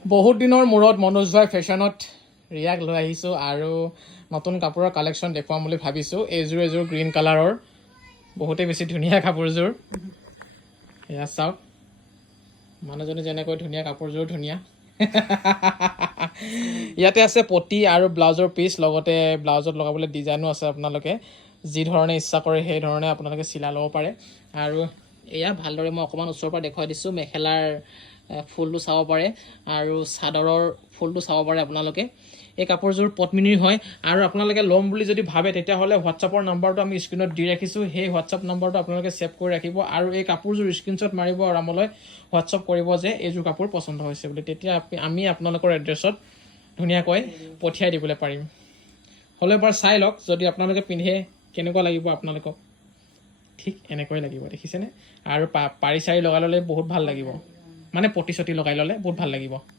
বহুত দিনৰ মূৰত মনোজ ভাই ফেশ্বনত ৰিয়াক লৈ আহিছোঁ আৰু নতুন কাপোৰৰ কালেকশ্যন দেখুৱাম বুলি ভাবিছোঁ। এযোৰ গ্ৰীণ কালাৰৰ বহুতেই বেছি ধুনীয়া কাপোৰযোৰ। এয়া চাওক, মানুহজনী যেনেকৈ ধুনীয়া কাপোৰযোৰ ধুনীয়া। ইয়াতে আছে পটি আৰু ব্লাউজৰ পিচ, লগতে ব্লাউজত লগাবলৈ ডিজাইনো আছে। আপোনালোকে যি ধৰণে ইচ্ছা কৰে সেই ধৰণে আপোনালোকে চিলাই ল'ব পাৰে। আৰু এয়া ভালদৰে মই অকণমান ওচৰৰ পৰা দেখুৱাই দিছোঁ। মেখেলাৰ ফুলটো চাব পাৰে আৰু চাদৰৰ ফুলটো চাব পাৰে আপোনালোকে। এই কাপোৰযোৰ পদ্মিনীৰ হয় আৰু আপোনালোকে ল'ম বুলি যদি ভাবে তেতিয়াহ'লে হোৱাটছআপৰ নম্বৰটো আমি স্ক্ৰীণত দি ৰাখিছোঁ। সেই হোৱাটছআপ নম্বৰটো আপোনালোকে ছেভ কৰি ৰাখিব আৰু এই কাপোৰযোৰ স্ক্ৰীণশ্বট মাৰিব আৰু আমালৈ হোৱাটছআপ কৰিব যে এইযোৰ কাপোৰ পচন্দ হৈছে বুলি। তেতিয়া আমি আপোনালোকৰ এড্ৰেছত ধুনীয়াকৈ পঠিয়াই দিবলৈ পাৰিম। হ'লেও এবাৰ চাই লওক, যদি আপোনালোকে পিন্ধে কেনেকুৱা লাগিব আপোনালোকক। ঠিক এনেকৈ লাগিব, দেখিছেনে? আৰু পাৰি চাৰি লগাই ল'লে বহুত ভাল লাগিব, মানে পটি চটি লগাই ল'লে বহুত ভাল লাগিব।